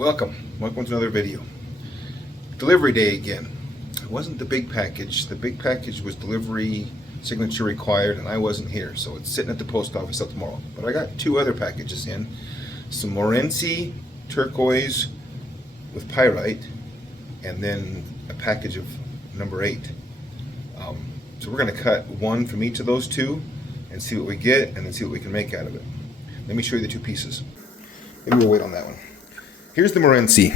Welcome to another video. Delivery day again. It wasn't the big package. The big package was delivery signature required and I wasn't here, so it's sitting at the post office till tomorrow. But I got two other packages in. Some Marquis turquoise with pyrite and then a package of number 8. So we're going to cut one from each of those two and see what we get and then see what we can make out of it. Let me show you the two pieces. Maybe we'll wait on that one. Here's the Marquis.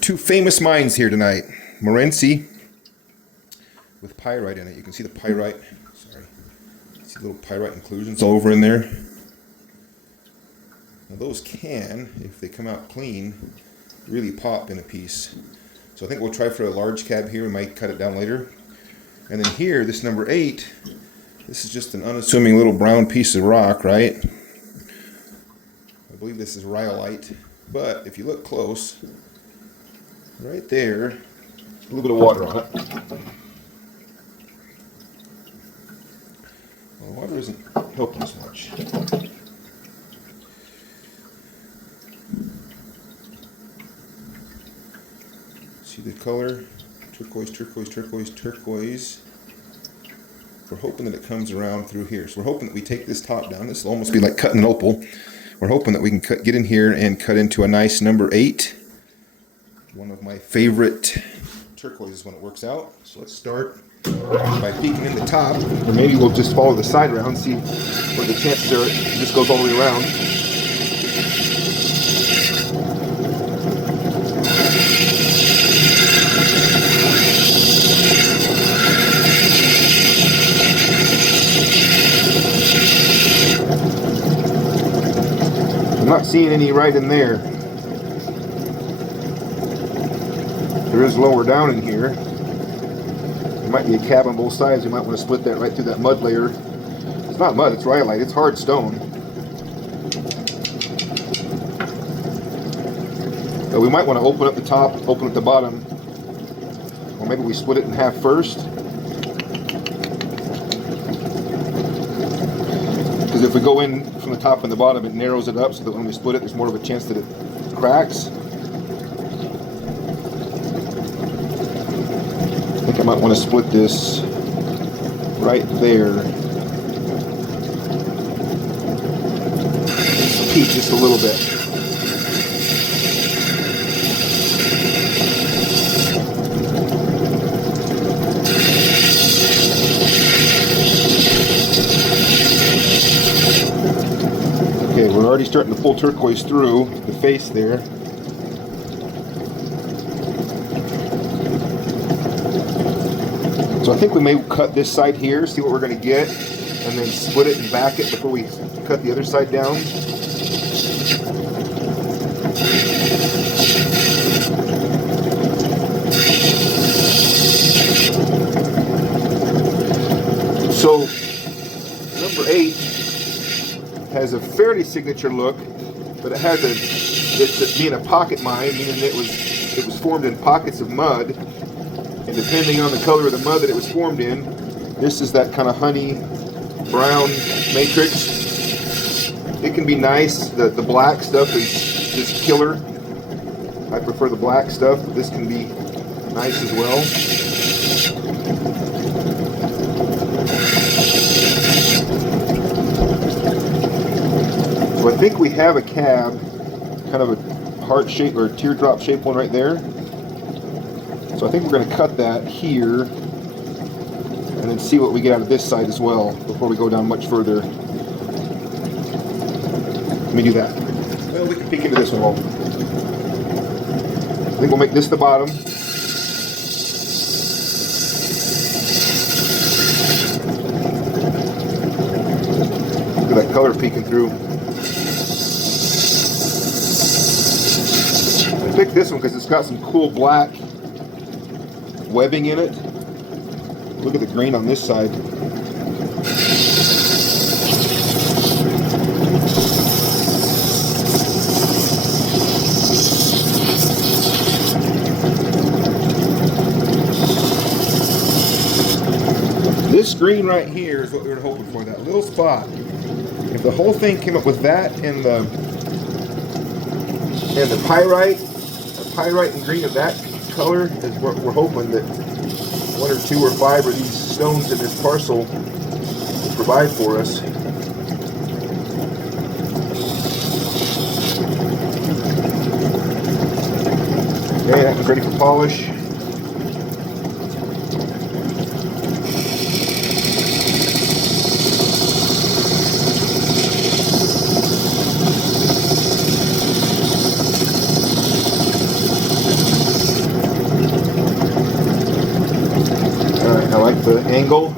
Two famous mines here tonight. Marquis with pyrite in it. You can see the pyrite. Sorry. See little pyrite inclusions all over in there. Now those can, if they come out clean, really pop in a piece. So I think we'll try for a large cab here. We might cut it down later. And then here, this number 8, this is just an unassuming little brown piece of rock, right? I believe this is rhyolite. But if you look close, right there, a little bit of water on it. Well, the water isn't helping us much. See the color? Turquoise, turquoise, turquoise, turquoise. We're hoping that it comes around through here. So we're hoping that we take this top down. This will almost be like cutting an opal. We're hoping that we can get in here and cut into a nice number 8. One of my favorite turquoises when it works out. So let's start by peeking in the top, or maybe we'll just follow the side around, see what the chances are it just goes all the way around. I'm not seeing any right in there. There is lower down in here. There might be a cab on both sides. You might want to split that right through that mud layer. It's not mud, it's rhyolite. It's hard stone. But we might want to open up the top, open up the bottom. Or maybe we split it in half first. Because if we go in from the top and the bottom, it narrows it up so that when we split it, there's more of a chance that it cracks. I think I might want to split this right there. Peak just a little bit. Okay, we're already starting to pull turquoise through the face there. So I think we may cut this side here, see what we're going to get, and then split it and back it before we cut the other side down. So number 8 has a fairly signature look, but it's being a pocket mine, meaning it was formed in pockets of mud, and depending on the color of the mud that it was formed in, this is that kind of honey brown matrix. It can be nice. The black stuff is just killer. I prefer the black stuff, but this can be nice as well. So I think we have a cab, kind of a heart shape or teardrop shaped one right there. So I think we're going to cut that here and then see what we get out of this side as well before we go down much further. Let me do that. Well, we can peek into this one. I think we'll make this the bottom. Look at that color peeking through. I picked this one because it's got some cool black webbing in it. Look at the grain on this side. This green right here is what we were hoping for, that little spot. If the whole thing came up with that and the pyrite pyrite and green of that color is what we're hoping that 1 or 2 or 5 of these stones in this parcel will provide for us. Okay, that's ready for polish. Alright, I like the angle.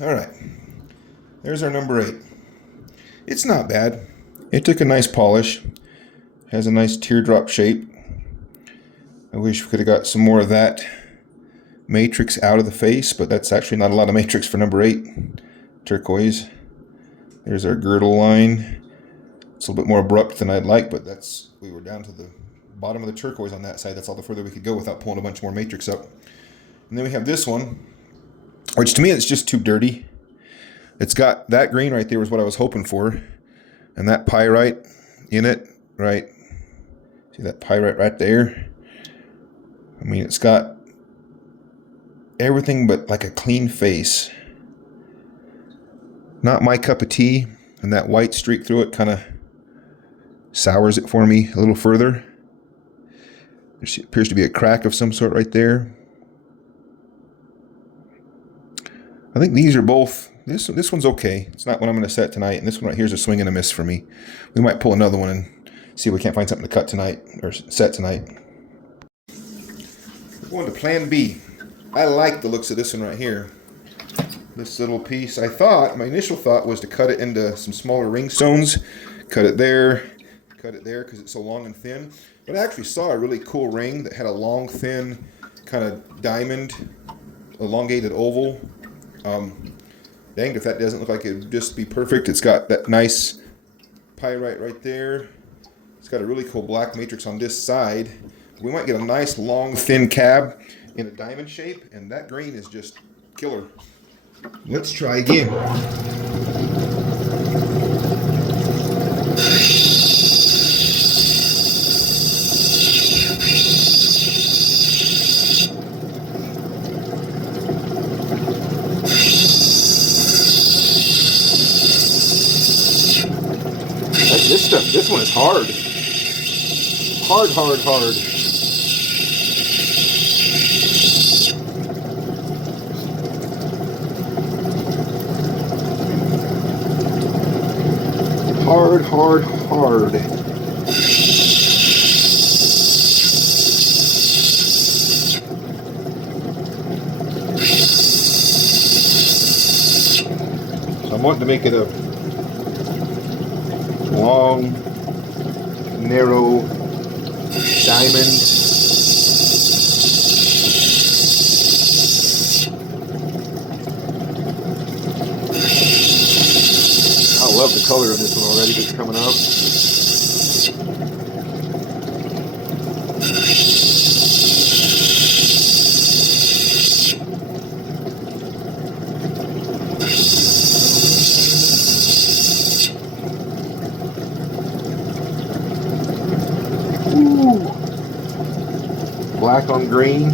Alright, there's our number 8. It's not bad. It took a nice polish. Has a nice teardrop shape. I wish we could have got some more of that matrix out of the face, but that's actually not a lot of matrix for number 8. Turquoise. There's our girdle line. It's a little bit more abrupt than I'd like, but we were down to the bottom of the turquoise on that side. That's all the further we could go without pulling a bunch more matrix up. And then we have this one, which to me it's just too dirty. It's got that green right there was what I was hoping for, and that pyrite in it, right? See that pyrite right there? I mean, it's got everything but like a clean face. Not my cup of tea, and that white streak through it kind of sours it for me a little further. There appears to be a crack of some sort right there. I think these are both, this one's okay. It's not what I'm going to set tonight, and this one right here is a swing and a miss for me. We might pull another one and see if we can't find something to cut tonight, or set tonight. We're going to plan B. I like the looks of this one right here. This little piece, my initial thought was to cut it into some smaller ring stones. Cut it there because it's so long and thin. But I actually saw a really cool ring that had a long, thin, kind of diamond, elongated oval. Dang, if that doesn't look like it would just be perfect. It's got that nice pyrite right there. It's got a really cool black matrix on this side. We might get a nice long thin cab in a diamond shape, and that green is just killer. Let's try again. This stuff, this one is hard. Hard. Hard, hard, hard. So I'm wanting to make it a long, narrow diamond. I love the color of this one already that's coming up. Black on green. I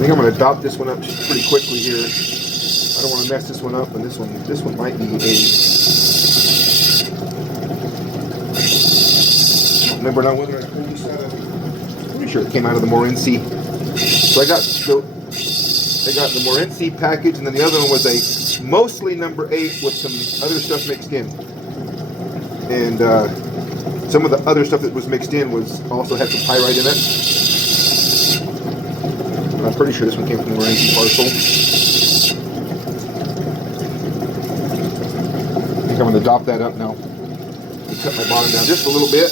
think I'm going to dot this one up pretty quickly here. I don't want to mess this one up, and this one might be a. I don't remember now whether I pulled this out of. I'm pretty sure it came out of the Morenci. So I got the Morenci package, and then the other one was a mostly number 8 with some other stuff mixed in, and some of the other stuff that was mixed in also had some pyrite in it. But I'm pretty sure this one came from the Marquis parcel. I think I'm going to dop that up now. Cut my bottom down just a little bit.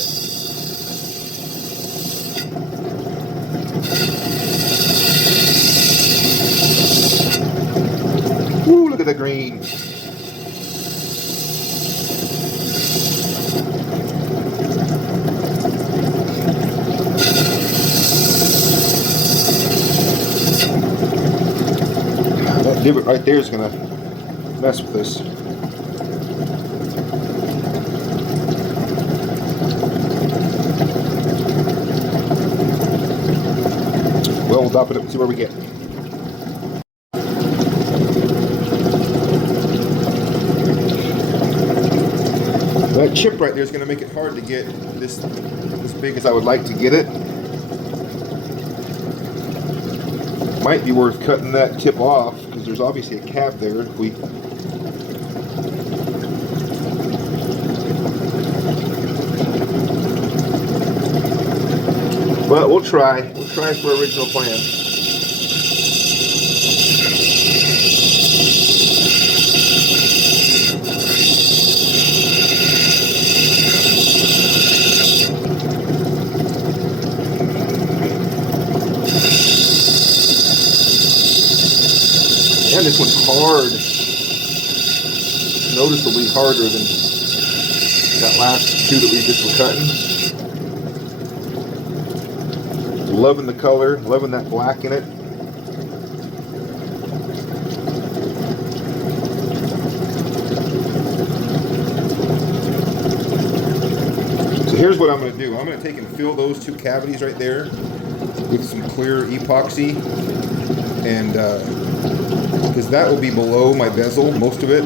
the green. That divot right there is going to mess with this. Well, we'll dop it up and see where we get. That chip right there is going to make it hard to get this as big as I would like to get it. Might be worth cutting that tip off because there's obviously a cap there. But we'll try. We'll try for original plan. Man, this one's hard. Noticeably harder than that last two that we just were cutting. Loving the color, loving that black in it. So here's what I'm going to do. I'm going to take and fill those two cavities right there with some clear epoxy, and because that will be below my bezel, most of it,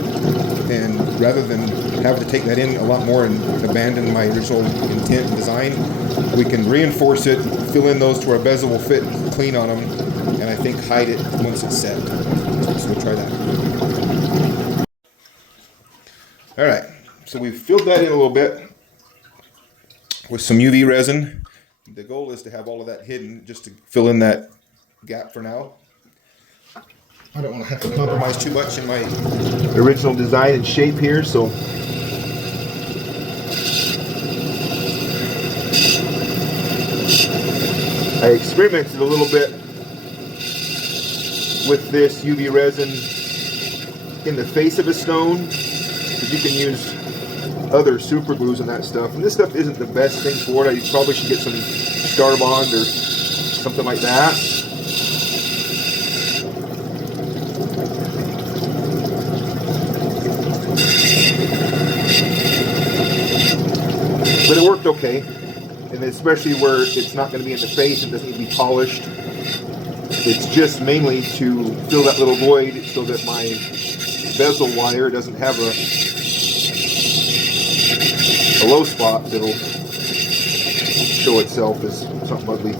and rather than have to take that in a lot more and abandon my original intent and design, we can reinforce it, fill in those to where our bezel will fit clean on them, and I think hide it once it's set. So we'll try that. Alright, so we've filled that in a little bit with some UV resin. The goal is to have all of that hidden, just to fill in that gap for now. I don't want to have to compromise too much in my original design and shape here, so I experimented a little bit with this UV resin in the face of a stone, because you can use other super glues and that stuff, and this stuff isn't the best thing for it. You probably should get some Star Bond or something like that. But it worked okay, and especially where it's not going to be in the face and doesn't need to be polished. It's just mainly to fill that little void so that my bezel wire doesn't have a low spot that'll show itself as something ugly.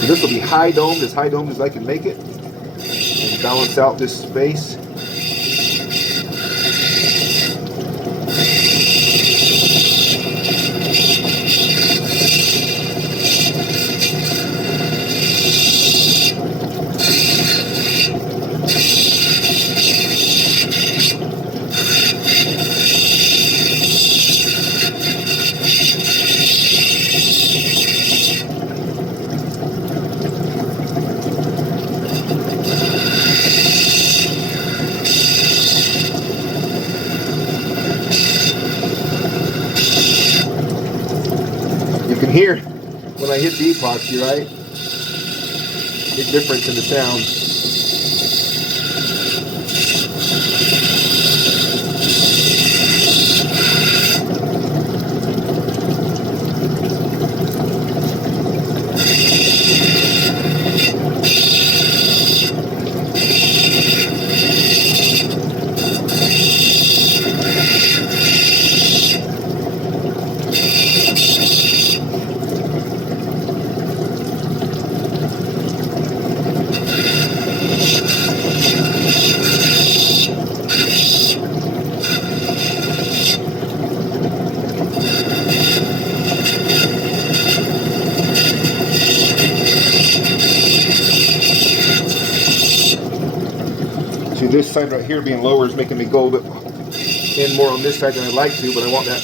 So this will be high domed as I can make it, and balance out this space. You can hear when I hit the epoxy, right? Big difference in the sound. See, this side right here being lower is making me go a bit in more on this side than I'd like to, but I want that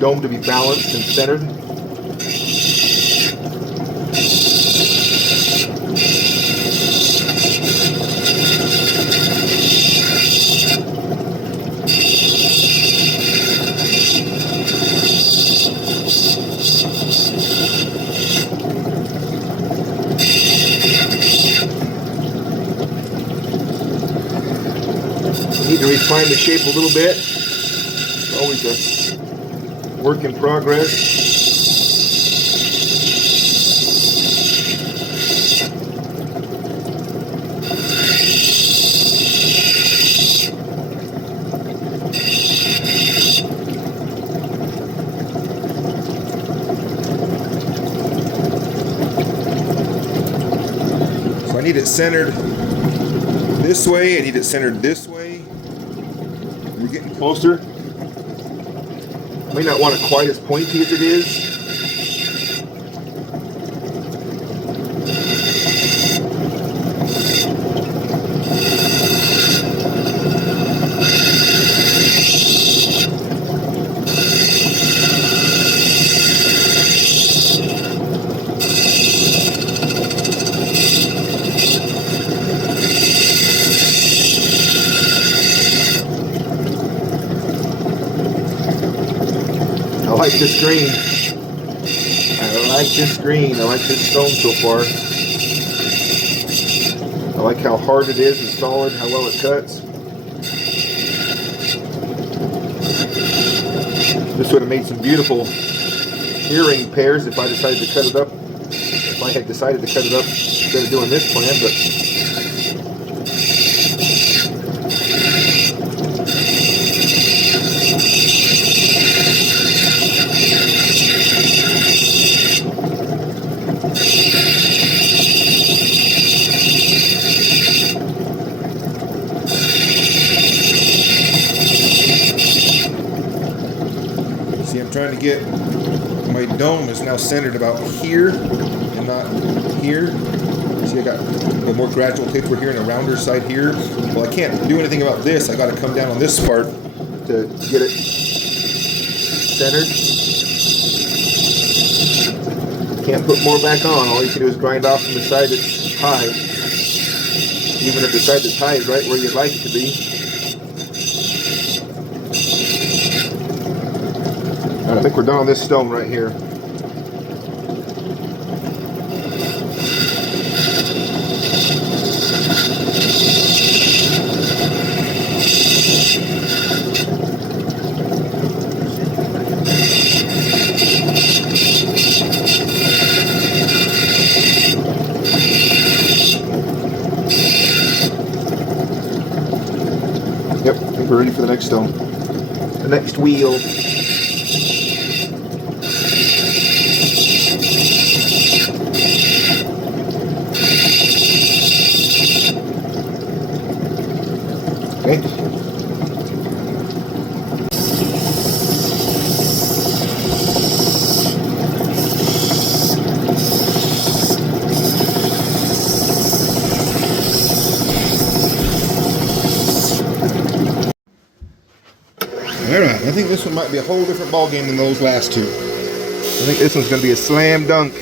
dome to be balanced and centered. refine the shape a little bit. It's always a work in progress. So I need it centered this way, I need it centered this way. We're getting closer. May not want it quite as pointy as it is. I like this green. I like this green. I like this stone so far. I like how hard it is and solid, how well it cuts. This would have made some beautiful earring pairs if I decided to cut it up. If I had decided to cut it up instead of doing this plan, but see, I'm trying to get my dome is now centered about here and not here. See, I got a more gradual taper here and a rounder side here. Well, I can't do anything about this. I got to come down on this part to get it centered. Can't put more back on. All you can do is grind off from the side that's high. Even if the side that's high is right where you'd like it to be. I think we're done on this stone right here. Yep, I think we're ready for the next stone. The next wheel. Okay. Alright, I think this one might be a whole different ball game than those last two. I think this one's going to be a slam dunk.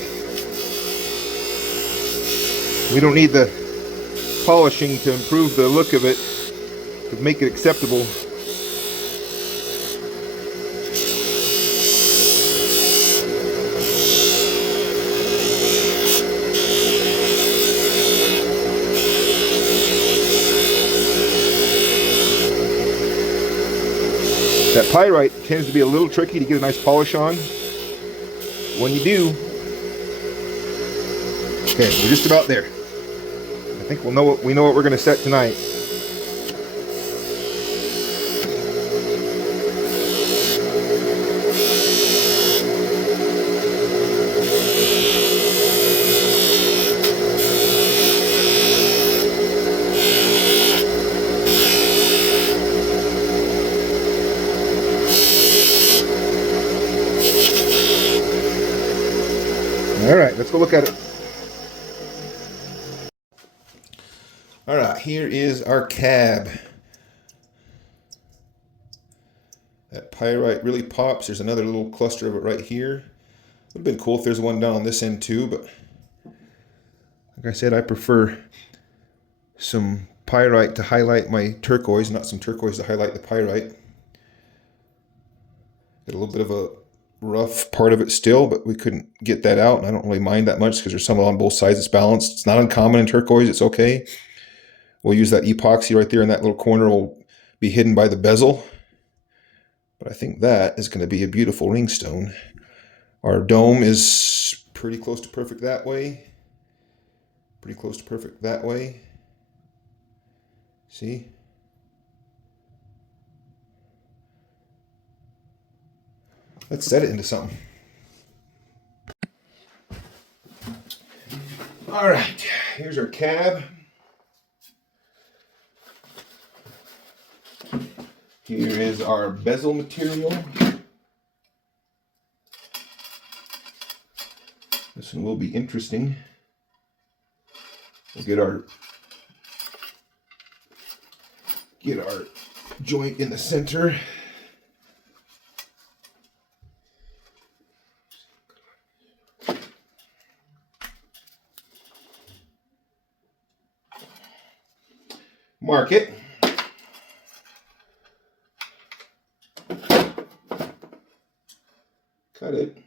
We don't need the polishing to improve the look of it, to make it acceptable. That pyrite tends to be a little tricky to get a nice polish on. When you do, okay, we're just about there. I think we know what we're going to set tonight. All right, let's go look at it. All right, here is our cab. That pyrite really pops. There's another little cluster of it right here. It would have been cool if there's one down on this end too, but like I said, I prefer some pyrite to highlight my turquoise, not some turquoise to highlight the pyrite. Got a little bit of a rough part of it still, but we couldn't get that out, and I don't really mind that much because there's some on both sides that's balanced. It's not uncommon in turquoise. It's okay. We'll use that epoxy right there in that little corner. Will be hidden by the bezel. But I think that is going to be a beautiful ring stone. Our dome is pretty close to perfect that way. Pretty close to perfect that way. See? Let's set it into something. All right, here's our cab. Here is our bezel material. This one will be interesting. We'll get our joint in the center. Mark it. Cut it.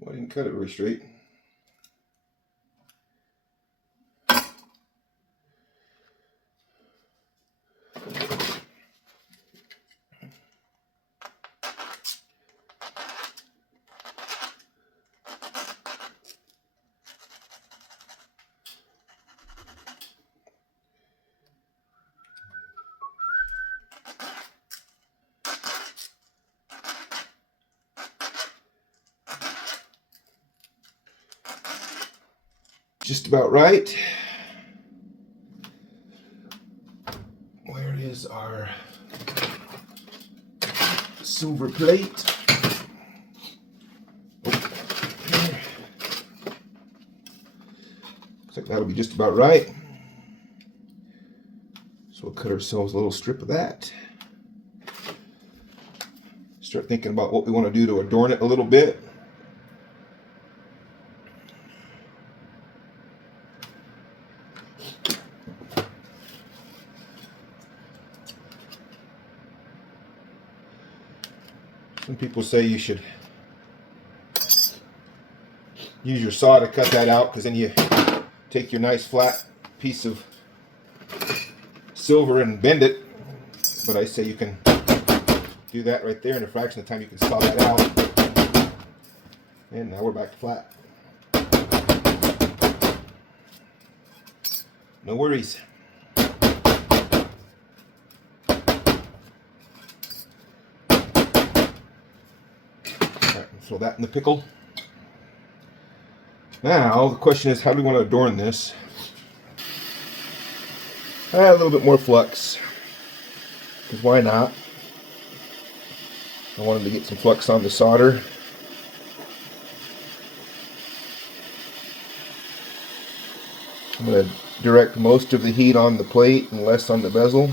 Well, I didn't cut it very straight. Just about right. Where is our silver plate? Oh, here. Looks like that'll be just about right. So we'll cut ourselves a little strip of that. Start thinking about what we want to do to adorn it a little bit. Some people say you should use your saw to cut that out, because then you take your nice flat piece of silver and bend it. But I say you can do that right there in a fraction of the time. You can saw that out. And now we're back to flat. No worries. Throw that in the pickle. Now the question is, how do we want to adorn this? Add a little bit more flux, because why not? I wanted to get some flux on the solder. I'm going to direct most of the heat on the plate and less on the bezel.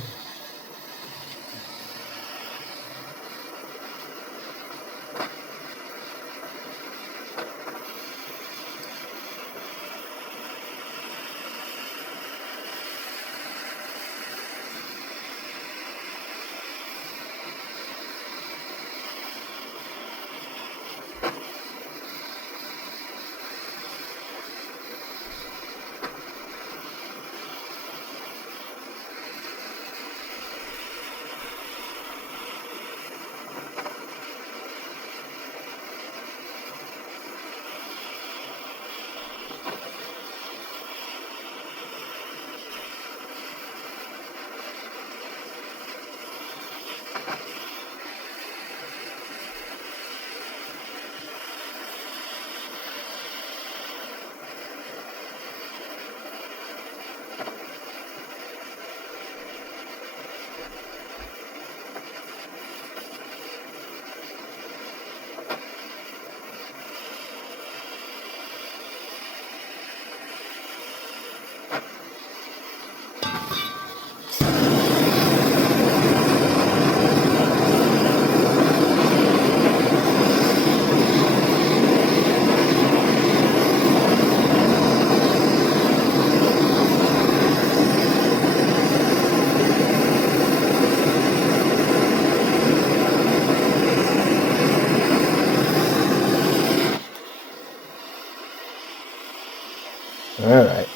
All right.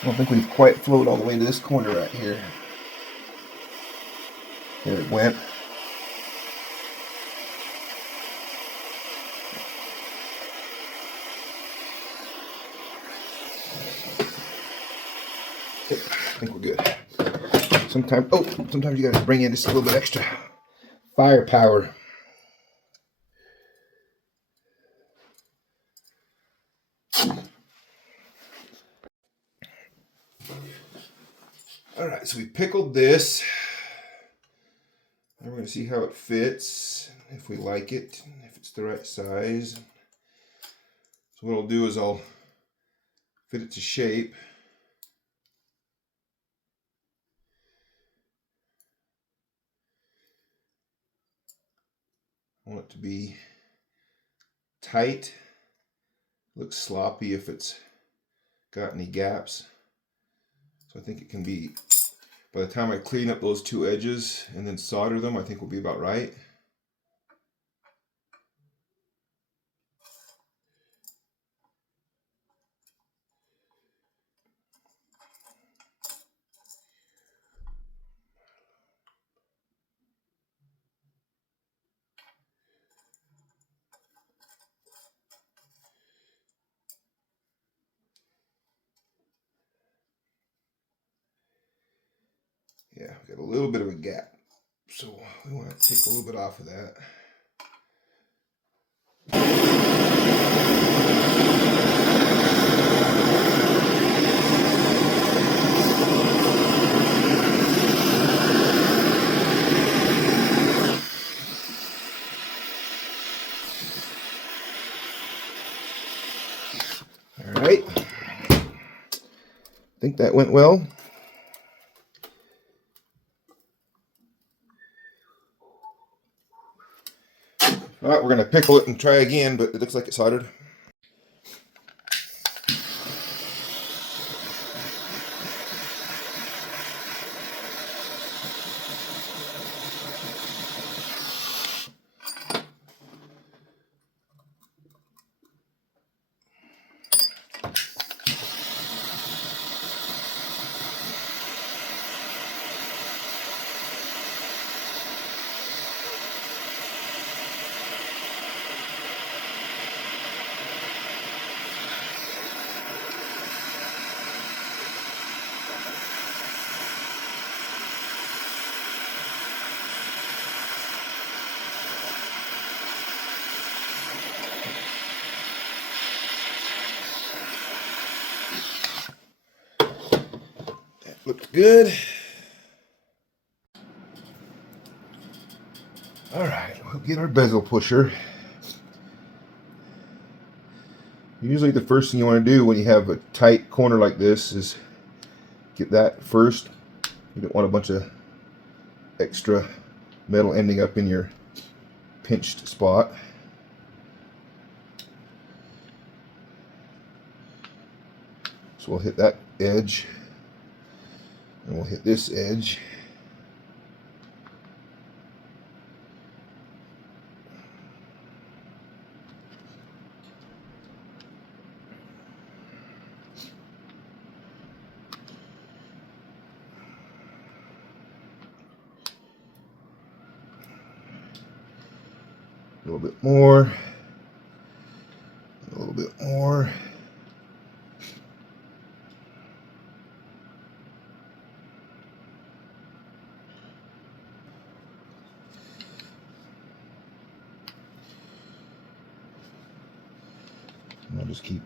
I don't think we've quite flowed all the way to this corner right here. There it went. I think we're good. Sometimes you gotta bring in just a little bit extra firepower. All right, so we pickled this. And we're gonna see how it fits, if we like it, if it's the right size. So what I'll do is I'll fit it to shape. I want it to be tight. Looks sloppy if it's got any gaps. So I think it can be, by the time I clean up those two edges and then solder them, I think we'll be about right. Yeah, we got a little bit of a gap. So we want to take a little bit off of that. All right. I think that went well. All right, we're going to pickle it and try again, but it looks like it's soldered. Looked good. All right, we'll get our bezel pusher. Usually the first thing you want to do when you have a tight corner like this is get that first. You don't want a bunch of extra metal ending up in your pinched spot. So we'll hit that edge, and we'll hit this edge. A little bit more, a little bit more. And I'll just keep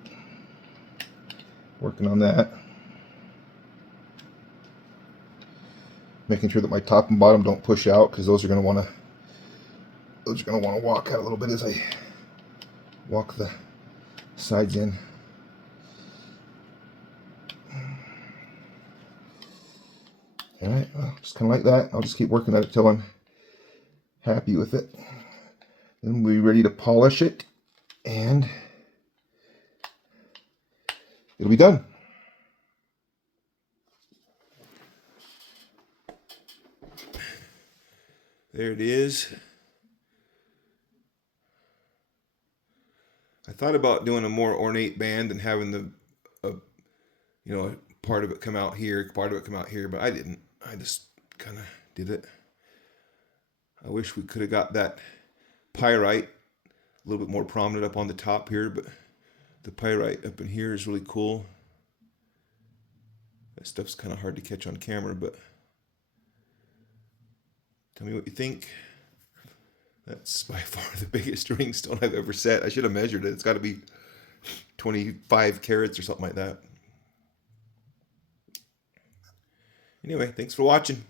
working on that. Making sure that my top and bottom don't push out, because those are going to want to walk out a little bit as I walk the sides in. All right, well, just kind of like that. I'll just keep working at it till I'm happy with it. Then we'll be ready to polish it, and it'll be done. There it is. thought about doing a more ornate band and having part of it come out here, part of it come out here, but I didn't. I just kind of did it. I wish we could have got that pyrite a little bit more prominent up on the top here, but the pyrite up in here is really cool. That stuff's kind of hard to catch on camera, but tell me what you think. That's by far the biggest ring stone I've ever set. I should have measured it. It's got to be 25 carats or something like that. Anyway, thanks for watching.